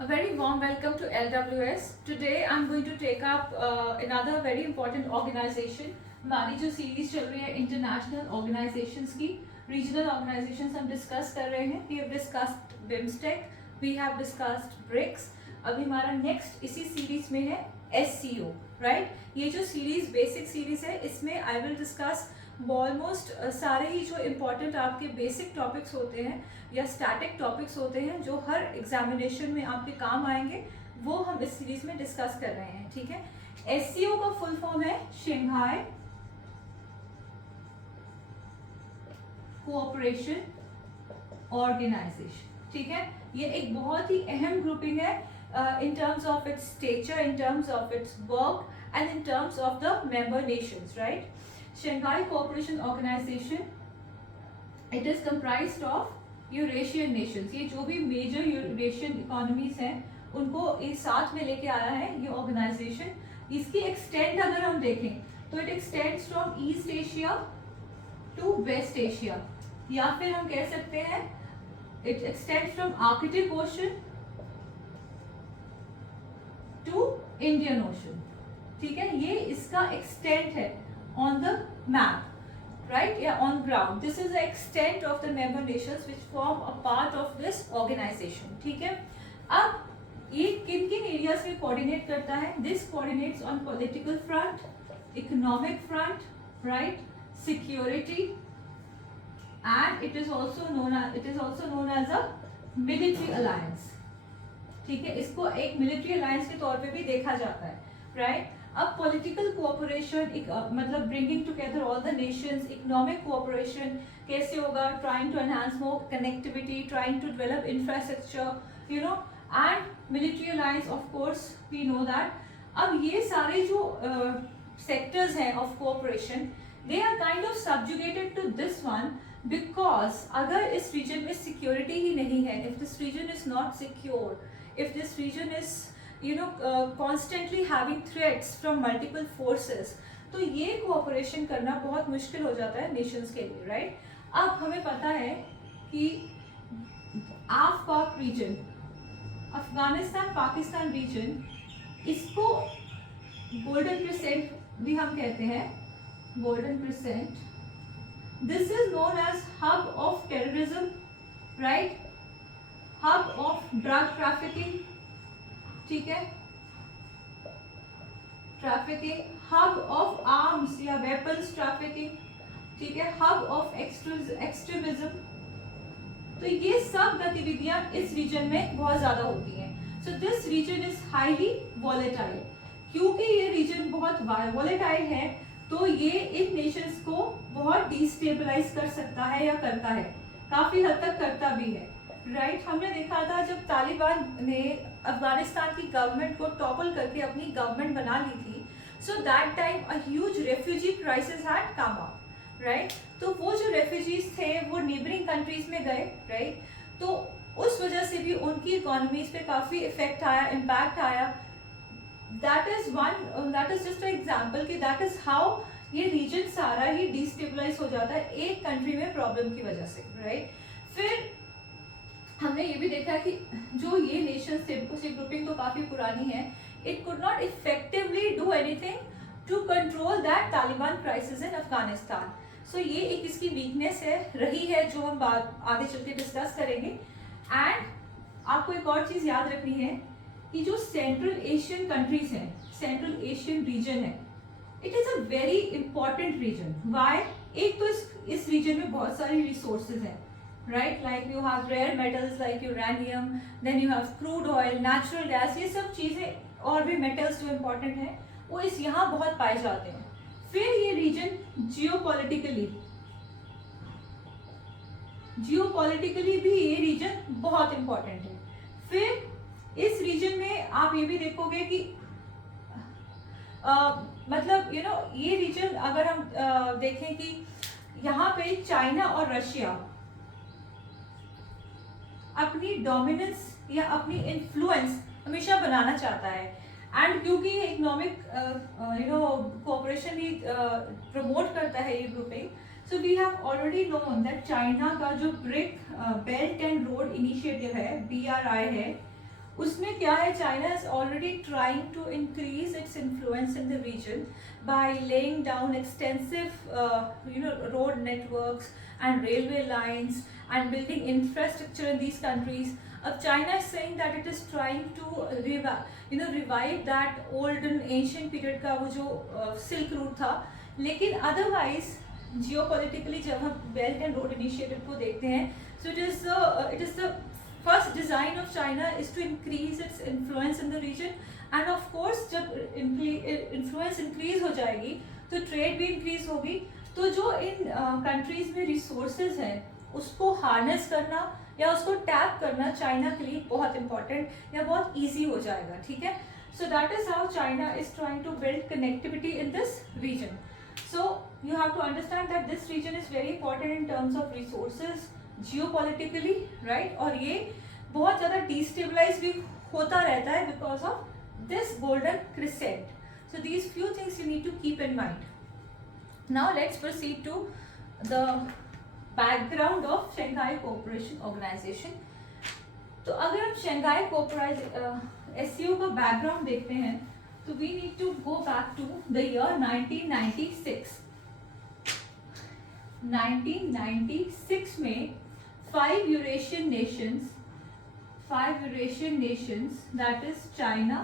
A very warm welcome to LWS. Today I'm going to take up another very important organization. हमारी जो series चल रही है international organisations की, regional organisations हम डिस्कस कर रहे हैं. We have discussed BIMSTEC, we have discussed BRICS. अभी हमारा नेक्स्ट इसी सीरीज में है SCO, राइट. ये जो सीरीज बेसिक सीरीज है, इसमें आई विल डिस्कस ऑलमोस्ट सारे ही जो इम्पोर्टेंट आपके बेसिक टॉपिक्स होते हैं या स्टैटिक टॉपिक्स होते हैं जो हर एग्जामिनेशन में आपके काम आएंगे, वो हम इस सीरीज में डिस्कस कर रहे हैं. ठीक है. SCO का फुल फॉर्म है शंघाई कोऑपरेशन ऑर्गेनाइजेशन. ठीक है. ये एक बहुत ही अहम ग्रुपिंग है in terms of its stature, in terms of its work, and in terms of the member nations, right? Shanghai Cooperation Organization, it is comprised of Eurasian nations. ये जो भी major Eurasian economies हैं, उनको एक साथ में लेके आया है ये organization. इसकी extent अगर हम देखें, तो it extends from East Asia to West Asia, या फिर हम कह सकते हैं it extends from Arctic Ocean to Indian ocean. ठीक है. ये इसका एक्सटेंट है ऑन द मैप, राइट, या on ground. This is the extent of the member nations which form a part of this organisation. ठीक है. अब ये किन किन एरियाज में कोऑर्डिनेट करता है? This coordinates on political front, economic front, right, security, and it is also known as a military alliance. ठीक है. इसको एक मिलिट्री अलायंस के तौर पे भी देखा जाता है, राइट. अब पॉलिटिकल कोऑपरेशन मतलब bringing together all the nations. Economic cooperation कैसे होगा? Trying to enhance more connectivity, trying to develop infrastructure, you know, and military alliance of course we know that. अब ये सारे जो सेक्टर्स हैं of cooperation, they are kind of subjugated to this one, because अगर इस region में security ही नहीं है, if this region is not secure, if this region is constantly having threats from multiple forces, तो ये कोऑपरेशन करना बहुत मुश्किल हो जाता है नेशंस के लिए, राइट. अब हमें पता है कि AFPAC region, Afghanistan Pakistan region, इसको गोल्डन क्रिसेंट भी हम कहते हैं. Golden crescent, this is known as hub of terrorism, right, hub of drug trafficking. ठीक है. ट्रैफिकिंग, हब ऑफ आर्म्स या वेपन्स ट्रैफिकिंग. ठीक है. Hub of extremism. तो ये सब गतिविधियां इस रीजन में बहुत ज्यादा होती हैं. So this region is highly volatile. क्योंकि ये रीजन बहुत वॉलेटाइल है, तो ये इन नेशंस को बहुत डिस्टेबलाइज कर सकता है या करता है, काफी हद तक करता भी है, राइट. हमने देखा था जब तालिबान ने अफगानिस्तान की गवर्नमेंट को टॉपल करके अपनी गवर्नमेंट बना ली थी, so that time a huge refugee crisis had come up, right. तो वो जो रेफ्यूजीज थे वो नेबरिंग कंट्रीज में गए, राइट. तो उस वजह से भी उनकी इकोनॉमीज पे काफी इफेक्ट आया, इम्पैक्ट आया. That is just a example कि दैट इज हाउ ये रीजन सारा ही डिस्टेबलाइज हो जाता है एक कंट्री में प्रॉब्लम की वजह से, राइट. फिर हमने ये भी देखा कि जो ये नेशंस थे, उसकी ग्रुपिंग तो काफी पुरानी है, it could not effectively do anything to control that Taliban crisis in Afghanistan. So ये एक इसकी वीकनेस है, रही है, जो हम आगे चल के डिस्कस करेंगे. एंड आपको एक और चीज याद रखनी है कि जो सेंट्रल एशियन कंट्रीज हैं, सेंट्रल एशियन रीजन है, it is a very important region. Why? एक तो इस रीजन में बहुत सारी रिसोर्सेज हैं, right, like you have rare metals like uranium, then you have crude oil, natural gas. ये सब चीजें और भी metals जो important हैं वो इस यहाँ बहुत पाए जाते हैं. फिर ये region जियोपॉलिटिकली भी ये region बहुत important है. फिर इस region में आप ये भी देखोगे कि मतलब ये region अगर हम देखें कि यहाँ पे चाइना और रशिया अपनी डोमिनेंस या अपनी इन्फ्लुएंस हमेशा बनाना चाहता है. एंड क्योंकि इकोनॉमिक कोऑपरेशन ही प्रमोट करता है ये grouping, so we have already known that China का जो brick belt and road initiative है, BRI है, उसमें क्या है, China is already trying to increase its influence in the region by laying down extensive road networks and railway lines and building infrastructure in these countries. China is saying that it is trying to revive that old and ancient period का वो जो silk route था. लेकिन otherwise geopolitically जब हम Belt and Road Initiative को देखते हैं, so it is the first design of China is to increase its influence in the region. End of course जब इन्फ्लुएंस इंक्रीज हो जाएगी तो ट्रेड भी इंक्रीज होगी, तो जो इन कंट्रीज में रिसोर्सेज हैं उसको हार्नेस करना या उसको टैप करना चाइना के लिए बहुत इंपॉर्टेंट या बहुत ईजी हो जाएगा. ठीक है, so that is how China is trying to build connectivity in this region. So you have to understand that this region is very important in terms of resources geopolitically, right. और ये बहुत ज़्यादा destabilise भी होता रहता है because of this golden crescent. So these few things you need to keep in mind. Now let's proceed to the background of Shanghai Cooperation Organization. तो अगर हम Shanghai SCO का background देखते हैं तो we need to go back to the year 1996. 1996 में 5 Eurasian nations, that is China,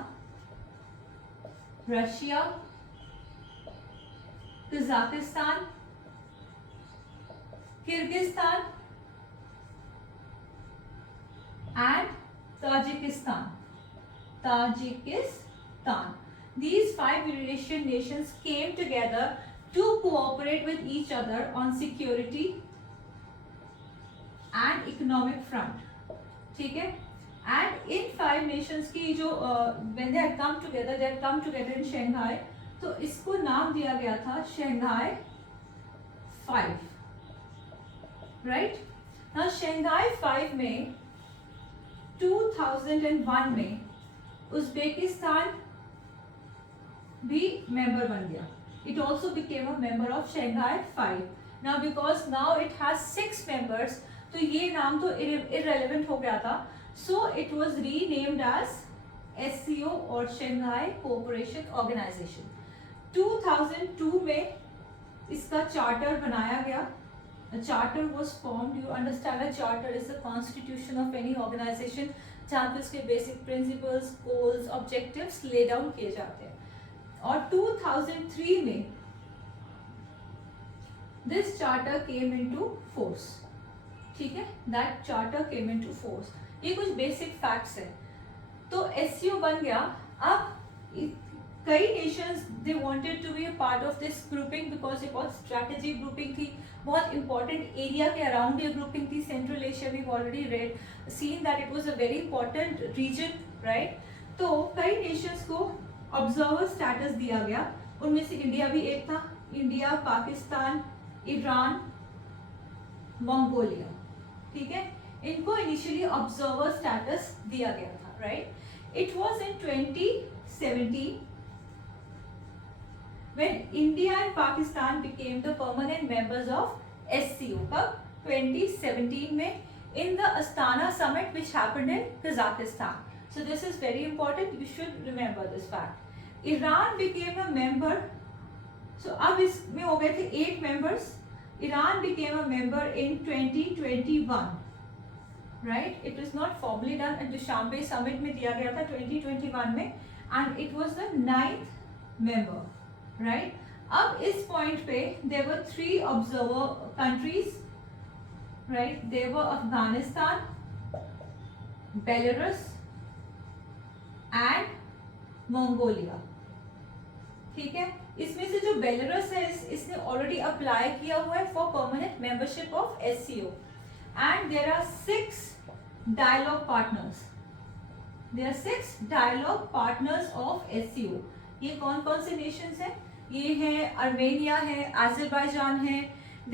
Russia, Kazakhstan, Kyrgyzstan and Tajikistan. These 5 Eurasian nations came together to cooperate with each other on security and economic front. ठीक है. And in 5 nations की जो when they had come together in Shanghai, तो इसको नाम दिया गया था Shanghai 5, right? Now Shanghai 5 में 2001 में उज़्बेकिस्तान भी मेंबर बन गया. It also became a member of Shanghai 5. Now because now it has 6 members, तो ये नाम तो irrelevant हो गया था. So it was renamed as SCO or Shanghai Cooperation Organization. 2002 में इसका चार्टर बनाया गया. A charter was formed. You understand a charter is the constitution of any organization जहाँ पे उसके basic principles, goals, objectives lay down किए जाते हैं. और 2003 में this charter came into force. ठीक है, that charter came into force. ये कुछ बेसिक फैक्ट्स है. तो SCO बन गया. अब कई nations they wanted to be a part of this grouping because ये बहुत स्ट्रैटेजिक ग्रुपिंग थी, बहुत इंपॉर्टेंट एरिया के अराउंड ये ग्रुपिंग थी. Central Asia we already read seen that it was a very important region, right. तो कई Nations को ऑब्जर्वर स्टेटस दिया गया, उनमें से इंडिया भी एक था. India, Pakistan, Iran, Mongolia. ठीक है, इनको इनिशियली ऑब्जर्वर स्टेटस दिया गया था, right. It was in 2017 when India and Pakistan became the permanent members of SCO. कब? 2017 में in the Astana summit which happened in Kazakhstan. So this is very important. You should remember this fact. Iran became a member. So अब इसमें हो गए थे 8 members. Iran became a member in 2021. Right? It was not formally done at Dushanbe summit में दिया गया था 2021 में, and it was the 9th member. Right? अब इस पॉइंट पे there were 3 observer countries. Right? They were Afghanistan, Belarus and Mongolia. ठीक है, इसमें से जो बेलारूस है इसने ऑलरेडी अप्लाई किया हुआ है for permanent membership of SCO. And there are 6 dialogue partners. There are 6 dialogue partners of SCO. ये कौन कौन से नेशंस हैं? ये है अर्मेनिया है, अज़रबैजान है,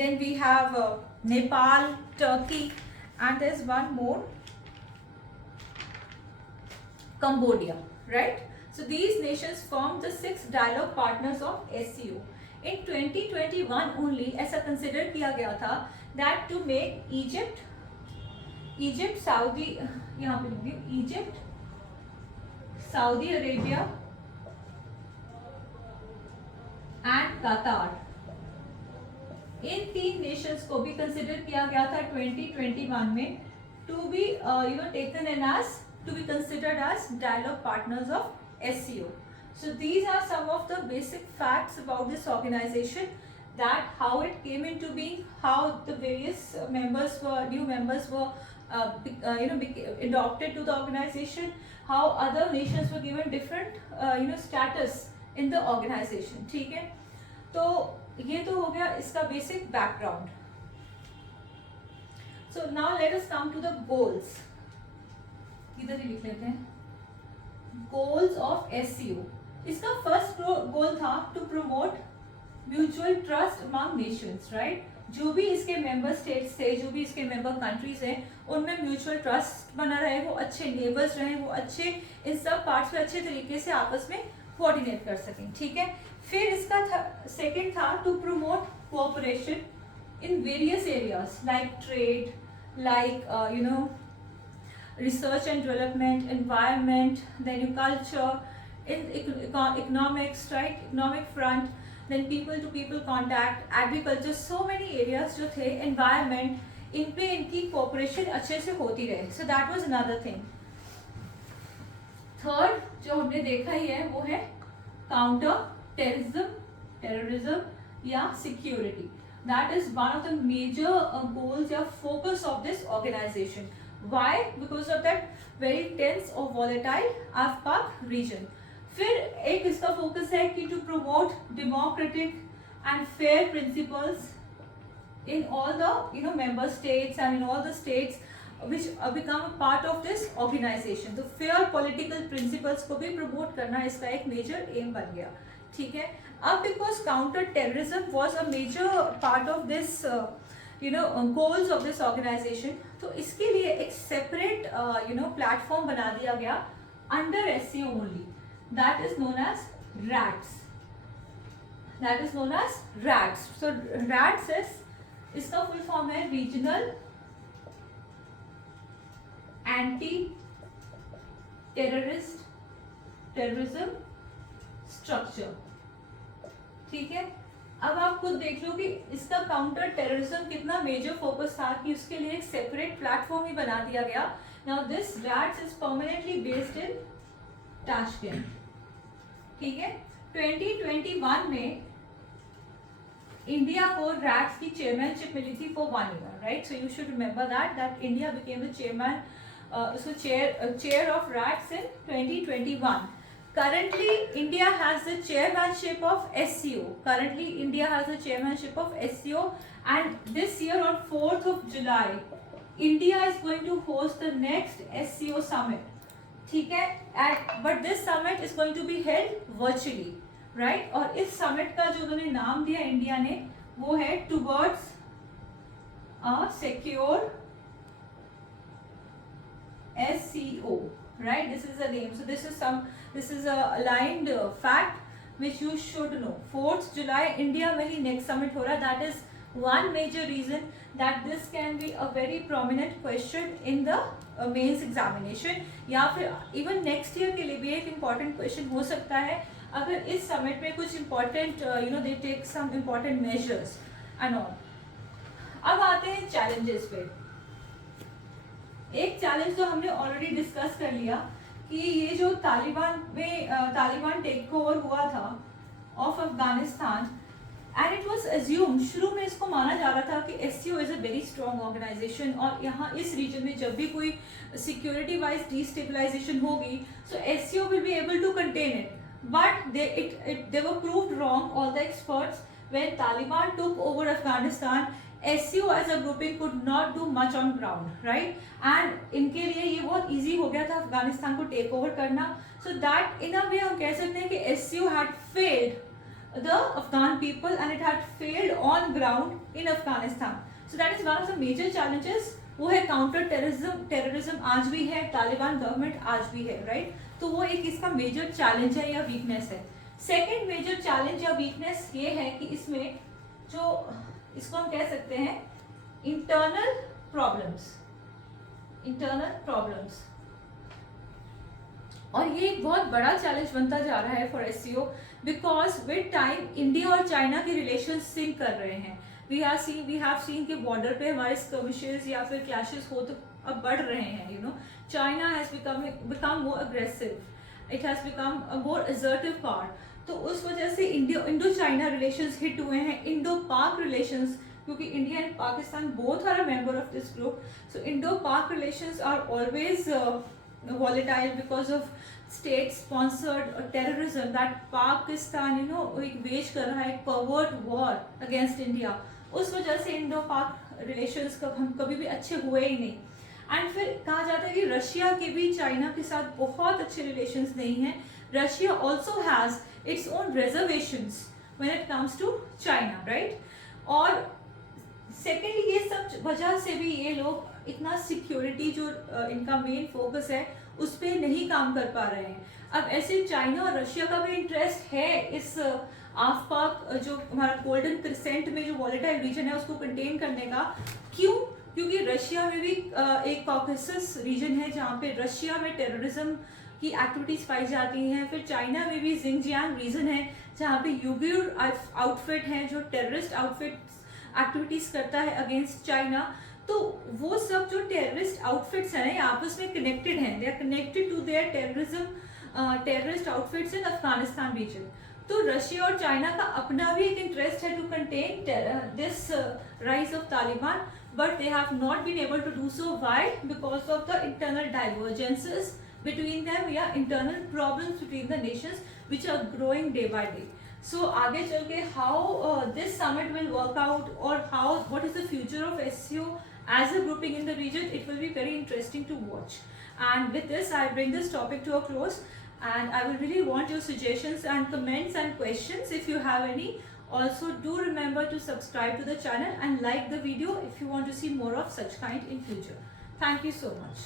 then we have Nepal, Turkey, and there's one more, Cambodia, right? So these nations form the 6 dialogue partners of SCO. In 2021 only ऐसा कंसिडर किया गया था that to make Egypt, Saudi, यहाँ पे लिख दिया Egypt, सऊदी अरेबिया एंड कतार, इन 3 Nations को भी कंसिडर किया गया था 2021 में to be taken in as to be considered as dialogue partners of SCO. So these are some of the basic facts about this organization, that how it came into being, how the various new members were adopted to the organization, how other nations were given different status in the organization. ठीक है, तो ये तो हो गया इसका basic background. So now let us come to the goals. इधर ही लिख लेते हैं गोल्स ऑफ SCO. इसका फर्स्ट गोल था to promote mutual trust among nations, right. जो भी इसके मेंबर स्टेट्स थे, जो भी इसके मेंबर कंट्रीज हैं, उनमें म्यूचुअल ट्रस्ट बना रहे, वो अच्छे नेबर्स रहे, वो अच्छे इन सब पार्ट्स में अच्छे तरीके से आपस में कोऑर्डिनेट कर सकें. ठीक है. फिर इसका सेकंड था to promote cooperation in various areas like trade, like research and development, environment, then culture, in economics, right, economic front, then people to people contact, agriculture, so many areas जो थे, environment, इन पे इनकी cooperation अच्छे से होती रहे. So that was another thing. Third जो हमने देखा ही है वो है counter terrorism या security. That is one of the major goals या focus of this organization. Why? Because of that very tense or volatile AFPAC region. फिर एक इसका फोकस है कि to promote democratic and fair principles in all the member states and in all the states which become a part of this organization. तो fair political principles को भी promote करना इसका एक major aim बन गया. ठीक है. अब because counter terrorism was a major part of this goals of this organization, तो इसके लिए एक सेपरेट प्लेटफॉर्म बना दिया गया under SCO only, that is known as RATS. That is known as RATS. So RATS is इसका full form है regional anti terrorism structure. ठीक है. अब आप खुद देख लो कि इसका काउंटर टेररिज्म कितना मेजर फोकस था कि उसके लिए एक सेपरेट प्लेटफॉर्म ही बना दिया गया. Now this RATS is permanently based in Tashkent. ठीक है. 2021 में इंडिया को RATS की चेयरमैनशिप मिली थी for 1 year, right. So you should remember that India became the chair of RATS in 2021. Currently, India has the chairmanship of SCO. And this year on 4th of July, India is going to host the next SCO summit. ठीक है. But this summit is going to be held virtually, right? और इस summit का जो उन्होंने नाम दिया India ने वो है Towards a Secure SCO. Right, this is the name. So this is a aligned fact which you should know. 4th July India में ही next summit हो रहा. That is one major reason that this can be a very prominent question in the mains examination, या फिर even next year के लिए भी एक important question हो सकता है अगर इस summit में कुछ important they take some important measures and all. अब आते हैं challenges पे. एक चैलेंज तो हमने ऑलरेडी डिस्कस कर लिया कि ये जो तालिबान टेक ओवर हुआ था of Afghanistan, and it was assumed, शुरू में इसको माना जा रहा था कि SCO is a very strong organisation और यहाँ इस रीजन में जब भी कोई सिक्योरिटी वाइज डिस्टेबलाइजेशन होगी so SCO will be able to contain it. But they were proved wrong, all the experts. When Taliban took over Afghanistan, SCO as a grouping could not do much on ground, right? And इनके लिए ये बहुत easy हो गया था अफगानिस्तान को take over करना. So that in a way हम कह सकते हैं कि SCO had failed the Afghan people and it had failed on ground in Afghanistan. So that is one of the major challenges. वो है काउंटर टेररिज्म आज भी है, तालिबान गवर्नमेंट आज भी है, राइट. तो वो एक इसका मेजर चैलेंज है या वीकनेस है. सेकेंड मेजर चैलेंज या वीकनेस ये है कि इसमें जो इसको हम कह सकते हैं इंटरनल प्रॉब्लम्स. और ये एक बहुत बड़ा चैलेंज बनता जा रहा है for SEO, because with time India और चाइना के रिलेशन सिंक कर रहे हैं. वी हैव सीन कि बॉर्डर पे हमारे स्कर्मिशेस या फिर क्लैशेस हो तो अब बढ़ रहे हैं. You know, China has become more aggressive, it has become a more assertive part. तो उस वजह से इंडो चाइना रिलेशंस हिट हुए हैं. इंडो पाक रिलेशंस, क्योंकि India and Pakistan both are a member of this group, so Indo Pak relations are always volatile because of state sponsored terrorism that Pakistan wage कर रहा है, covert war against India. उस वजह से Indo Pak relations हम कभी भी अच्छे हुए ही नहीं. एंड फिर कहा जाता है कि रशिया के भी चाइना के साथ बहुत अच्छे रिलेशंस नहीं हैं. Russia also has its own reservations when it comes to China, right. और सेकेंडली ये सब वजह से भी ये लोग इतना सिक्योरिटी जो इनका मेन फोकस है उस पर नहीं काम कर पा रहे हैं. अब ऐसे चाइना और रशिया का भी इंटरेस्ट है इस आफपाक जो हमारा गोल्डन क्रिसेंट में जो वॉलेटाइल रीजन है उसको कंटेन करने का. क्यों? क्योंकि रशिया में भी एक कॉकेसस रीजन है जहाँ पे रशिया में टेररिज्म की एक्टिविटीज पाई जाती हैं. फिर चाइना में भी जिंगजियांग रीजन है जहाँ पे यूगुर आउटफिट है जो टेररिस्ट आउटफिट एक्टिविटीज करता है अगेंस्ट चाइना. तो वो सब जो टेररिस्ट आउटफिट्स हैं आपस में कनेक्टेड हैं, they are connected to their terrorist outfits in Afghanistan region. तो रशिया और चाइना का अपना भी एक इंटरेस्ट है to contain this rise of Taliban, but they have not been able to do so. Why? Because of the internal divergences between them या internal problems between the nations which are growing day by day. So आगे चल के how this summit will work out or what is the future of SEO as a grouping in the region, it will be very interesting to watch. And with this I bring this topic to a close, and I will really want your suggestions and comments and questions if you have any. Also do remember to subscribe to the channel and like the video if you want to see more of such kind in future. Thank you so much.